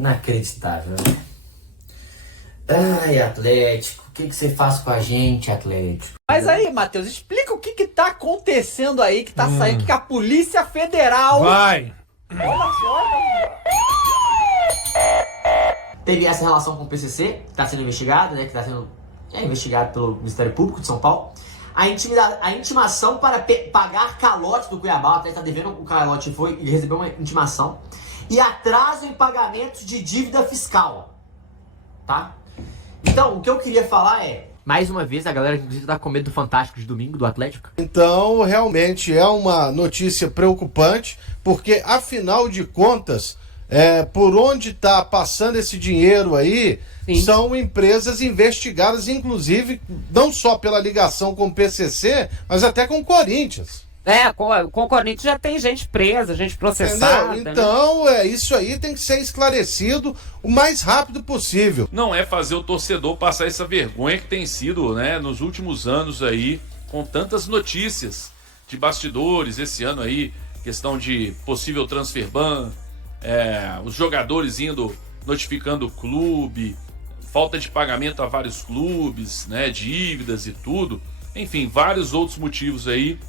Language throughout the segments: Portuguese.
Inacreditável, né? Ai, Atlético, o que você faz com a gente, Atlético? Mas aí, Matheus, explica o que tá acontecendo aí, que tá saindo, que a Polícia Federal... Vai! Teve essa relação com o PCC, que tá sendo investigado, né? Que tá sendo investigado pelo Ministério Público de São Paulo. A intimação para pagar calote do Cuiabá, o atleta tá devendo o calote, ele recebeu uma intimação. E atraso em pagamentos de dívida fiscal, tá? Então, o que eu queria falar é... Mais uma vez, a galera inclusive tá com medo do Fantástico de domingo, do Atlético. Então, realmente é uma notícia preocupante, porque, afinal de contas, por onde está passando esse dinheiro aí, sim, são empresas investigadas, inclusive, não só pela ligação com o PCC, mas até com o Corinthians. Com o Corinthians já tem gente presa, gente processada. Entendeu? Então, isso aí tem que ser esclarecido o mais rápido possível. Não é fazer o torcedor passar essa vergonha que tem sido, né, nos últimos anos aí, com tantas notícias de bastidores, esse ano aí, questão de possível transfer ban, os jogadores notificando o clube, falta de pagamento a vários clubes, né, dívidas e tudo. Enfim, vários outros motivos aí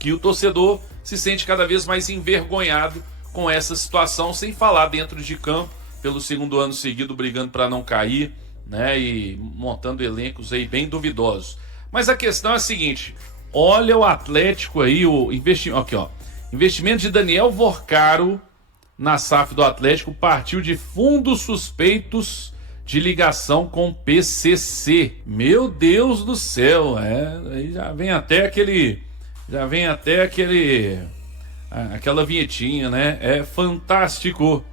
que o torcedor se sente cada vez mais envergonhado com essa situação, sem falar dentro de campo, pelo segundo ano seguido brigando para não cair, né, e montando elencos aí bem duvidosos. Mas a questão é a seguinte, olha o Atlético aí, o investimento, aqui ó, investimento de Daniel Vorcaro na SAF do Atlético partiu de fundos suspeitos de ligação com PCC. Meu Deus do céu, aí já vem até aquela vinhetinha, né? É fantástico.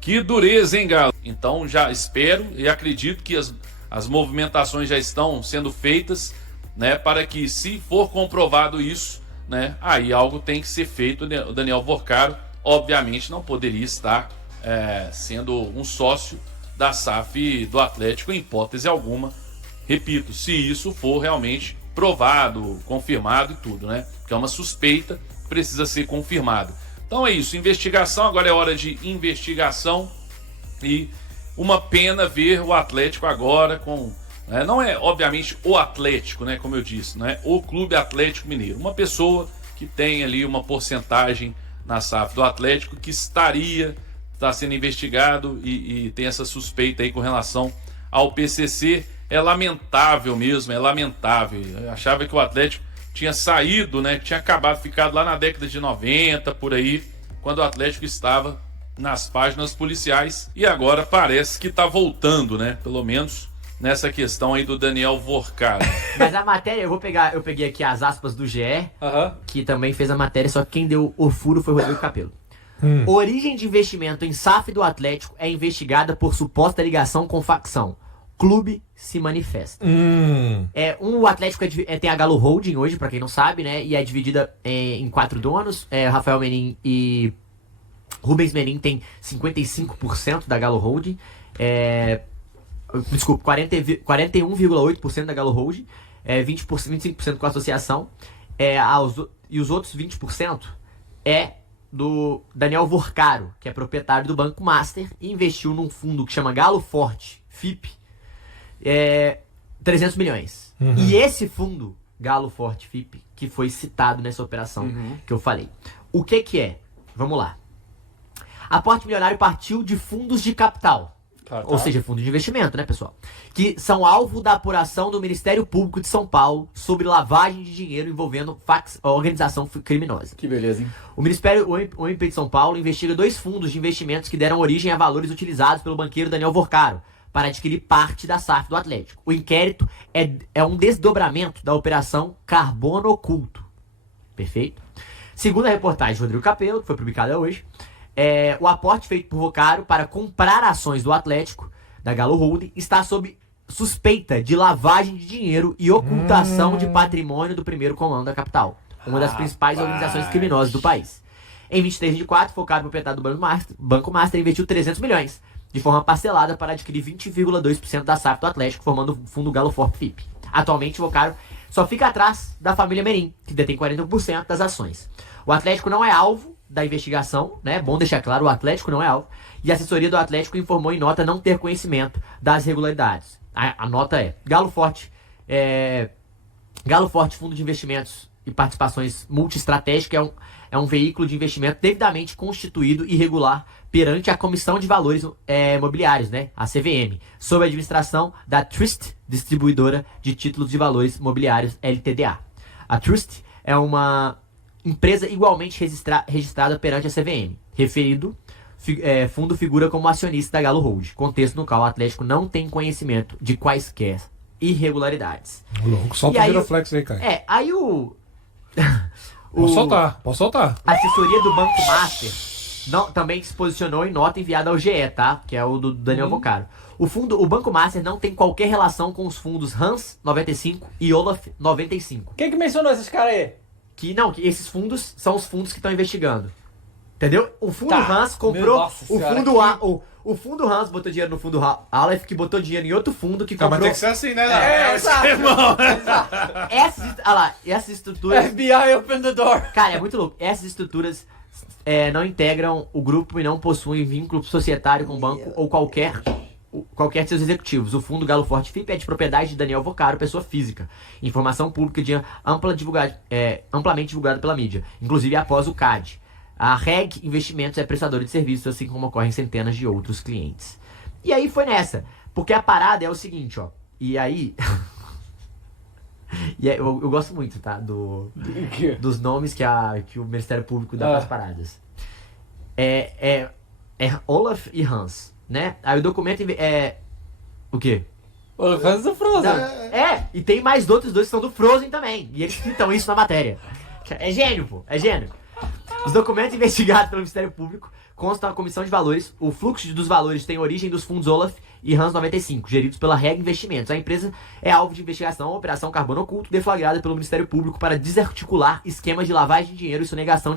Que dureza, hein, Galo? Então já espero e acredito que as movimentações já estão sendo feitas, né? Para que, se for comprovado isso, né? Aí algo tem que ser feito. O Daniel Vorcaro, obviamente, não poderia estar sendo um sócio da SAF do Atlético em hipótese alguma. Repito, se isso for realmente provado, confirmado e tudo, né? Que é uma suspeita, precisa ser confirmado. Então é isso, investigação, agora é hora de investigação e uma pena ver o Atlético agora com... não é, obviamente, o Atlético, né? Como eu disse, né? O Clube Atlético Mineiro. Uma pessoa que tem ali uma porcentagem na SAF do Atlético que está sendo investigado e tem essa suspeita aí com relação ao PCC. É lamentável mesmo, é lamentável. Eu achava que o Atlético tinha saído, né? Tinha ficado lá na década de 90, por aí, quando o Atlético estava nas páginas policiais. E agora parece que está voltando, né? Pelo menos nessa questão aí do Daniel Vorcaro. Mas a matéria, eu peguei aqui as aspas do GE, que também fez a matéria, só que quem deu o furo foi o Rodrigo Capello. Origem de investimento em SAF do Atlético é investigada por suposta ligação com facção. Clube se manifesta. O Atlético tem a Galo Holding hoje, pra quem não sabe, né? E é dividida em 4 donos. Rafael Menin e Rubens Menin tem 55% da Galo Holding. Desculpa, 41,8% da Galo Holding. 25% com a associação. E os outros 20% é do Daniel Vorcaro, que é proprietário do Banco Master, e investiu num fundo que chama Galo Forte, FIP, 300 milhões. E esse fundo, Galo Forte FIP, que foi citado nessa operação que eu falei. O que é? Vamos lá. Aporte milionário partiu de fundos de capital. Ou seja, fundos de investimento, né, pessoal? Que são alvo da apuração do Ministério Público de São Paulo sobre lavagem de dinheiro envolvendo organização criminosa. Que beleza, hein? O MP de São Paulo investiga 2 fundos de investimentos que deram origem a valores utilizados pelo banqueiro Daniel Vorcaro para adquirir parte da SAF do Atlético. O inquérito é um desdobramento da operação Carbono Oculto. Perfeito? Segundo a reportagem de Rodrigo Capello, que foi publicada hoje, o aporte feito por Vorcaro para comprar ações do Atlético, da Galo Holding, está sob suspeita de lavagem de dinheiro e ocultação de patrimônio do primeiro comando da capital, uma das principais organizações criminosas do país. Em 23 de 4, Vorcaro, proprietário do Banco Master, investiu 300 milhões de forma parcelada para adquirir 20,2% da SAF do Atlético, formando o fundo Galo Forte FIP. Atualmente, Vorcaro só fica atrás da família Menin, que detém 41% das ações. O Atlético não é alvo da investigação, né? Bom deixar claro, o Atlético não é alvo. E a assessoria do Atlético informou em nota não ter conhecimento das irregularidades. A nota é: Galo Forte, Fundo de Investimentos e Participações Multiestratégica é um veículo de investimento devidamente constituído e regular perante a Comissão de Valores Mobiliários, né, a CVM, sob a administração da Trust, distribuidora de títulos de valores mobiliários LTDA. A Trust é uma empresa igualmente registrada perante a CVM. Referido fundo figura como acionista da Galo Hold, contexto no qual o Atlético não tem conhecimento de quaisquer irregularidades. Louco, solta o giroflex aí, cara. Aí o... Posso soltar. A assessoria do Banco Master também se posicionou em nota enviada ao GE, tá? Que é o do Daniel Vocaro. O Banco Master não tem qualquer relação com os fundos Hans 95 e Olaf 95. Quem que mencionou esses caras aí? Que esses fundos são os fundos que estão investigando. Entendeu? O fundo Tá. Hans comprou Nossa o senhora, fundo o fundo Hans botou dinheiro no fundo Aleph, que botou dinheiro em outro fundo que Tá, comprou. mas tem que ser assim, né? Exato. Essas estruturas, FBI open the door. cara, é muito louco. Essas estruturas não integram o grupo e não possuem vínculo societário com o banco ou qualquer de seus executivos. O fundo Galo Forte FIP é de propriedade de Daniel Vocaro, pessoa física. Informação pública amplamente divulgada pela mídia, inclusive após o CAD. A REG Investimentos é prestadora de serviços, assim como ocorrem centenas de outros clientes. E aí foi nessa, porque a parada é o seguinte, ó. E aí... eu gosto muito, tá? Dos nomes que o Ministério Público dá para as paradas. É Olaf e Hans, né? Aí o documento o quê? O fãs do Frozen. E tem mais outros dois que são do Frozen também. E eles citam isso na matéria. É gênio, pô. É gênio. Os documentos investigados pelo Ministério Público constam na Comissão de Valores. O fluxo dos valores tem origem dos fundos Olaf e Hans 95, geridos pela REG Investimentos. A empresa é alvo de investigação a Operação Carbono Oculto, deflagrada pelo Ministério Público para desarticular esquemas de lavagem de dinheiro e sonegação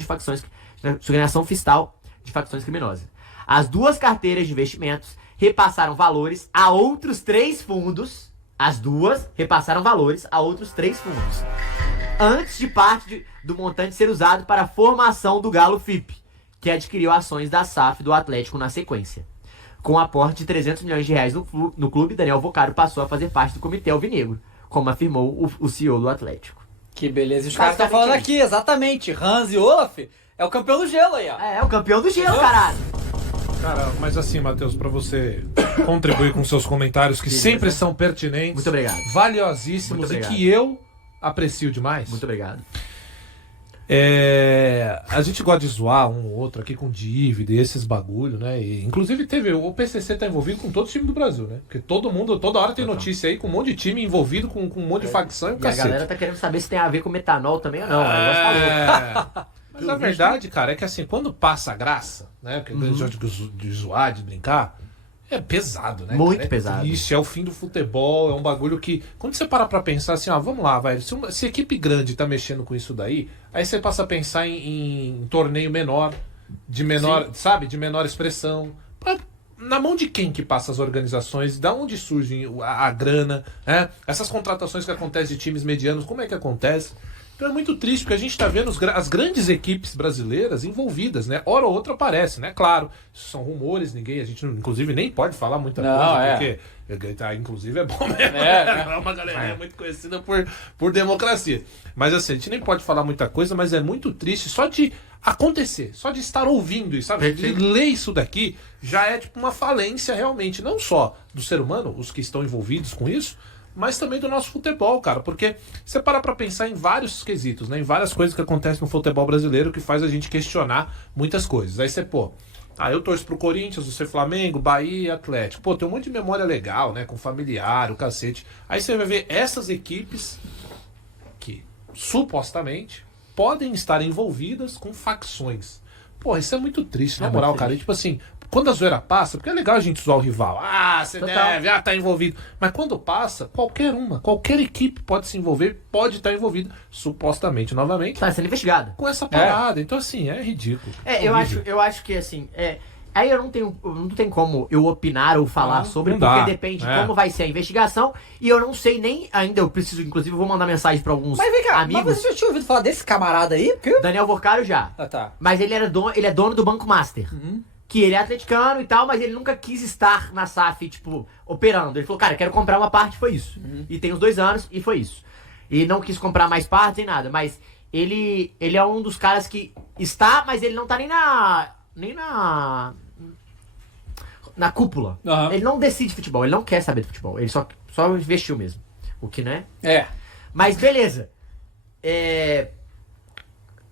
fiscal de facções criminosas. As duas carteiras de investimentos repassaram valores a outros 3 fundos. As duas repassaram valores a outros 3 fundos. Antes de parte do montante ser usado para a formação do Galo FIP, que adquiriu ações da SAF do Atlético na sequência. Com um aporte de 300 milhões de reais no clube, Daniel Vocaro passou a fazer parte do Comitê Alvinegro, como afirmou o CEO do Atlético. Que beleza. E os caras estão falando aqui, exatamente. Hans e Olaf é o campeão do gelo aí, ó. É o campeão do gelo, caralho. Cara, mas assim, Matheus, pra você contribuir com seus comentários, que sempre são pertinentes, Muito obrigado. valiosíssimos Muito e obrigado. que eu aprecio demais. Muito obrigado. A gente gosta de zoar um ou outro aqui com dívida e esses bagulho, né? E, inclusive o PCC tá envolvido com todo o time do Brasil, né? Porque toda hora tem notícia aí com um monte de time envolvido com um monte de facção e o E a cacete. galera tá querendo saber se tem a ver com metanol também ou não. O negócio tá louco. Mas a verdade, cara, é que assim, quando passa a graça, né? Porque a gente de zoar, de brincar, é pesado, né? Muito cara? pesado. Isso é o fim do futebol, é um bagulho que. Quando você para pra pensar assim, ó, vamos lá, velho. Se equipe grande tá mexendo com isso daí, aí você passa a pensar em torneio menor, de menor, sabe? De menor expressão. Na mão de quem que passa as organizações? Da onde surge a grana? Né? Essas contratações que acontecem de times medianos, como é que acontece? Então é muito triste, porque a gente está vendo as grandes equipes brasileiras envolvidas, né? Hora ou outra aparece, né? Claro, isso são rumores, a gente inclusive nem pode falar muita coisa, porque inclusive é bom mesmo. É uma galera muito conhecida por democracia. Mas assim, a gente nem pode falar muita coisa, mas é muito triste só de acontecer, só de estar ouvindo isso, sabe? De ler isso daqui já é tipo uma falência realmente, não só do ser humano, os que estão envolvidos com isso, mas também do nosso futebol, cara, porque você para pra pensar em vários quesitos, né, em várias coisas que acontecem no futebol brasileiro que faz a gente questionar muitas coisas. Aí você, eu torço pro Corinthians, você Flamengo, Bahia, Atlético. Tem um monte de memória legal, né, com familiar, o cacete. Aí você vai ver essas equipes que, supostamente, podem estar envolvidas com facções. Isso é muito triste, na moral, cara. E, tipo assim, quando a zoeira passa, porque é legal a gente zoar o rival. Você deve, tá envolvido. Mas quando passa, qualquer equipe pode se envolver, pode estar envolvida, supostamente, novamente, Tá sendo investigado. com essa parada. Então, assim, é ridículo. Eu acho que assim, Aí eu não tenho como eu opinar ou falar sobre, não porque dá. depende de como vai ser a investigação. E eu não sei nem ainda, eu preciso, inclusive, eu vou mandar mensagem pra alguns Mas vem cá, amigos. mas você já tinha ouvido falar desse camarada aí? Porque... Daniel Vorcaro já. Ah, tá. Mas ele é dono do Banco Master. Que ele é atleticano e tal, mas ele nunca quis estar na SAF, tipo, operando. Ele falou, cara, eu quero comprar uma parte, foi isso. E tem uns 2 anos, e foi isso. E não quis comprar mais partes nem nada, mas ele é um dos caras que está, mas ele não tá nem na cúpula. Aham. Ele não decide futebol, ele não quer saber de futebol. Ele só investiu mesmo. O que não é? É. Mas beleza.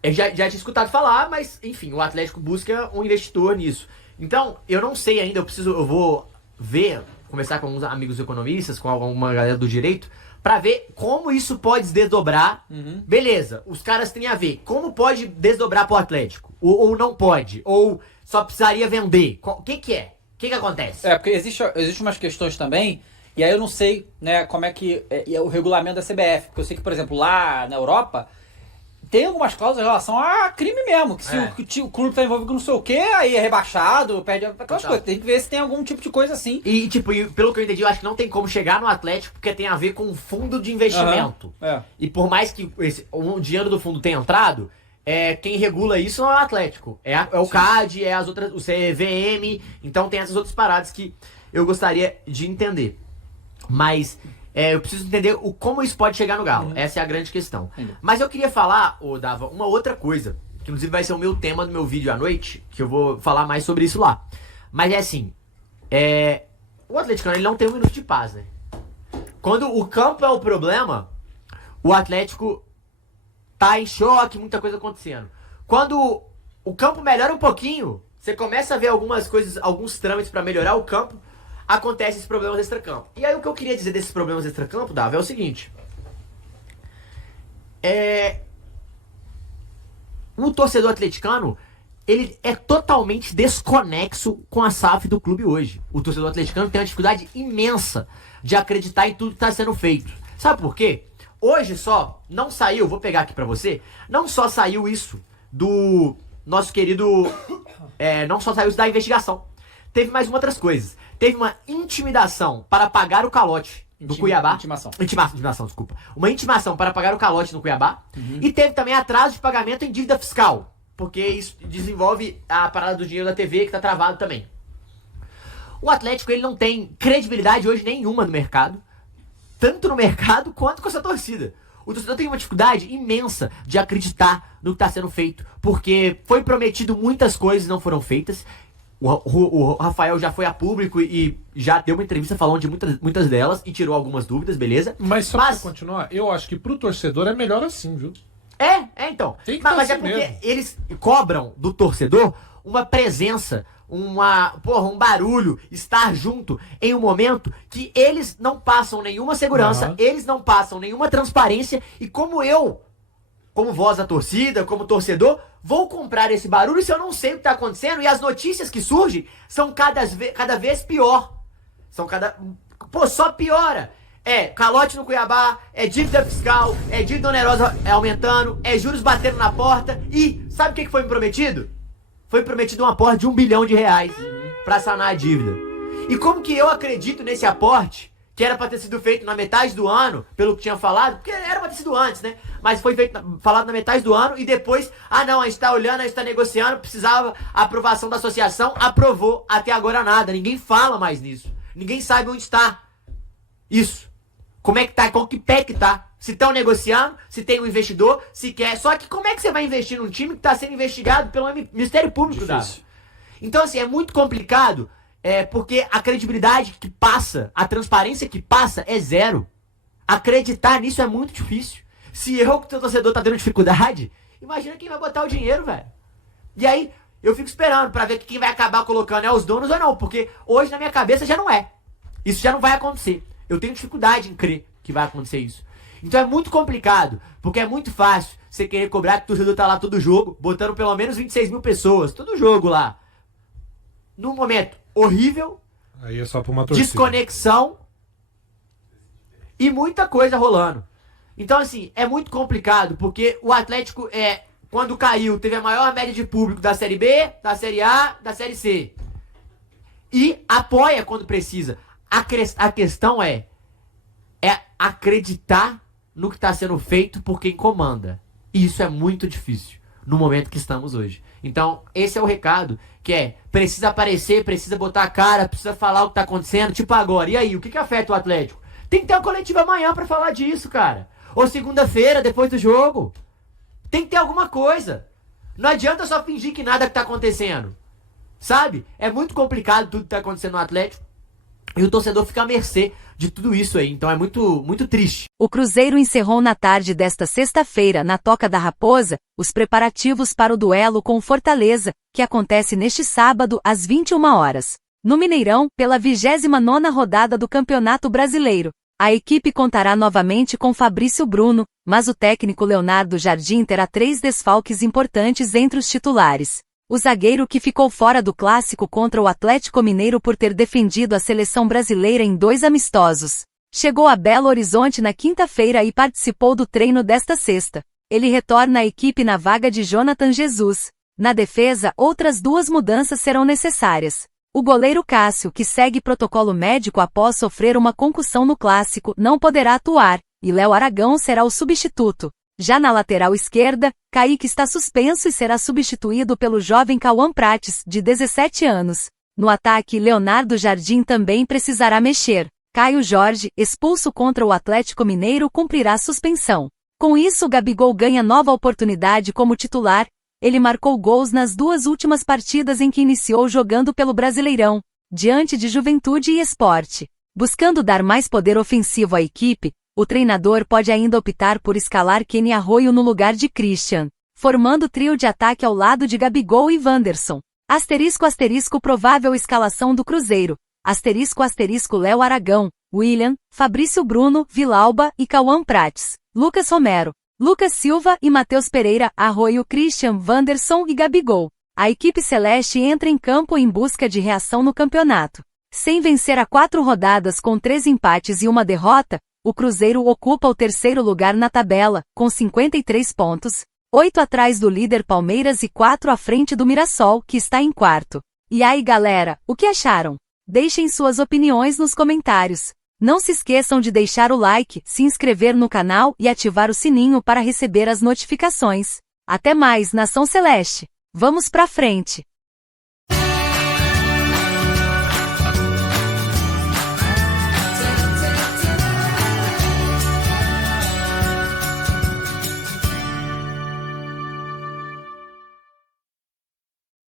Eu já tinha escutado falar, mas enfim, o Atlético busca um investidor nisso. Então, eu não sei ainda, eu vou ver, conversar com alguns amigos economistas, com alguma galera do direito, pra ver como isso pode desdobrar. Beleza, os caras têm a ver. Como pode desdobrar pro Atlético? Ou não pode? Ou só precisaria vender? O que é? O que acontece? É, porque existe umas questões também, e aí eu não sei, né, como é que é o regulamento da CBF. Porque eu sei que, por exemplo, lá na Europa, tem algumas cláusulas em relação a crime mesmo. Que se o clube tá envolvido com não sei o que, aí é rebaixado, perde aquelas coisas. Tem que ver se tem algum tipo de coisa assim. E, tipo, pelo que eu entendi, eu acho que não tem como chegar no Atlético, porque tem a ver com o fundo de investimento. É. E por mais que o dinheiro do fundo tenha entrado, quem regula isso não é o Atlético. É o CAD, é as outras, o CVM. Então tem essas outras paradas que eu gostaria de entender. Mas eu preciso entender como isso pode chegar no Galo. Essa é a grande questão. Mas eu queria falar, Dava, uma outra coisa, que inclusive vai ser o meu tema do meu vídeo à noite, que eu vou falar mais sobre isso lá. Mas é assim, o atleticano ele não tem um minuto de paz, né? Quando o campo é o problema, o Atlético tá em choque, muita coisa acontecendo. Quando o campo melhora um pouquinho, você começa a ver algumas coisas, alguns trâmites pra melhorar o campo, acontecem esses problemas extracampo. E aí o que eu queria dizer desses problemas extracampo, Dava, é o seguinte. O torcedor atleticano, ele é totalmente desconexo com a SAF do clube hoje. O torcedor atleticano tem uma dificuldade imensa de acreditar em tudo que está sendo feito. Sabe por quê? Hoje só não saiu, vou pegar aqui pra você, não só saiu isso do nosso querido... não só saiu isso da investigação. Teve mais outras coisas. Teve uma intimidação para pagar o calote do Cuiabá. Intimação, desculpa. Uma intimação para pagar o calote no Cuiabá. E teve também atraso de pagamento em dívida fiscal. Porque isso desenvolve a parada do dinheiro da TV que tá travado também. O Atlético, ele não tem credibilidade hoje nenhuma no mercado. Tanto no mercado quanto com essa torcida. O torcedor tem uma dificuldade imensa de acreditar no que está sendo feito. Porque foi prometido muitas coisas e não foram feitas. O Rafael já foi a público e já deu uma entrevista falando de muitas delas e tirou algumas dúvidas, beleza? Mas só pra continuar, eu acho que pro torcedor é melhor assim, viu? Então. Tem que Mas tá é assim porque mesmo. eles cobram do torcedor uma presença, um barulho, estar junto em um momento que eles não passam nenhuma segurança, eles não passam nenhuma transparência e como voz da torcida, como torcedor, vou comprar esse barulho se eu não sei o que tá acontecendo e as notícias que surgem são cada vez pior. Só piora. Calote no Cuiabá, dívida fiscal, dívida onerosa aumentando, juros batendo na porta e sabe o que foi me prometido? Foi prometido um aporte de R$1 bilhão pra sanar a dívida. E como que eu acredito nesse aporte, que era pra ter sido feito na metade do ano, pelo que tinha falado, porque era pra ter sido antes, né? Mas foi falado na metade do ano e depois, não, a gente tá olhando, a gente tá negociando, precisava a aprovação da associação, aprovou, até agora nada, ninguém fala mais nisso. Ninguém sabe onde está isso. Como é que tá, qual que pé que tá. Se estão negociando, se tem um investidor, se quer. Só que como é que você vai investir num time que tá sendo investigado pelo Ministério Público, Dava? Então, assim, é muito complicado, porque a credibilidade que passa, a transparência que passa é zero. Acreditar nisso é muito difícil. Se eu, que o torcedor, tá tendo dificuldade, imagina quem vai botar o dinheiro, velho. E aí, eu fico esperando pra ver que quem vai acabar colocando os donos ou não, porque hoje na minha cabeça já não é. Isso já não vai acontecer. Eu tenho dificuldade em crer que vai acontecer isso. Então é muito complicado, porque é muito fácil você querer cobrar que o torcedor tá lá todo jogo, botando pelo menos 26 mil pessoas, todo jogo lá. Num momento horrível, Aí é só pra uma torcida. desconexão e muita coisa rolando. Então, assim, é muito complicado, porque o Atlético, quando caiu, teve a maior média de público da Série B, da Série A, da Série C. e apoia quando precisa. A questão é acreditar no que está sendo feito por quem comanda. E isso é muito difícil no momento que estamos hoje. Então, esse é o recado, que precisa aparecer, precisa botar a cara, precisa falar o que tá acontecendo, tipo agora. E aí, o que afeta o Atlético? Tem que ter uma coletiva amanhã pra falar disso, cara. Ou segunda-feira, depois do jogo. Tem que ter alguma coisa. Não adianta só fingir que nada que tá acontecendo. Sabe? É muito complicado tudo que tá acontecendo no Atlético. E o torcedor fica à mercê de tudo isso aí. Então é muito, muito triste. O Cruzeiro encerrou na tarde desta sexta-feira, na Toca da Raposa, os preparativos para o duelo com o Fortaleza, que acontece neste sábado às 21 horas. No Mineirão, pela 29ª rodada do Campeonato Brasileiro. A equipe contará novamente com Fabrício Bruno, mas o técnico Leonardo Jardim terá 3 desfalques importantes entre os titulares. O zagueiro que ficou fora do clássico contra o Atlético Mineiro por ter defendido a seleção brasileira em 2 amistosos. Chegou a Belo Horizonte na quinta-feira e participou do treino desta sexta. Ele retorna à equipe na vaga de Jonathan Jesus. Na defesa, outras 2 mudanças serão necessárias. O goleiro Cássio, que segue protocolo médico após sofrer uma concussão no clássico, não poderá atuar, e Léo Aragão será o substituto. Já na lateral esquerda, Kaique está suspenso e será substituído pelo jovem Cauã Prates, de 17 anos. No ataque, Leonardo Jardim também precisará mexer. Caio Jorge, expulso contra o Atlético Mineiro, cumprirá suspensão. Com isso, Gabigol ganha nova oportunidade como titular. Ele marcou gols nas 2 últimas partidas em que iniciou jogando pelo Brasileirão, diante de Juventude e Sport. Buscando dar mais poder ofensivo à equipe, o treinador pode ainda optar por escalar Kenny Arroyo no lugar de Christian, formando trio de ataque ao lado de Gabigol e Wanderson. *** Provável escalação do Cruzeiro. *** Léo Aragão, William, Fabrício Bruno, Vilauba e Cauã Prates, Lucas Romero, Lucas Silva e Matheus Pereira, Arroyo, Christian, Wanderson e Gabigol. A equipe celeste entra em campo em busca de reação no campeonato. Sem vencer há 4 rodadas com 3 empates e 1 derrota, o Cruzeiro ocupa o 3º lugar na tabela, com 53 pontos, 8 atrás do líder Palmeiras e 4 à frente do Mirassol, que está em 4º. E aí, galera, o que acharam? Deixem suas opiniões nos comentários. Não se esqueçam de deixar o like, se inscrever no canal e ativar o sininho para receber as notificações. Até mais, Nação Celeste! Vamos pra frente!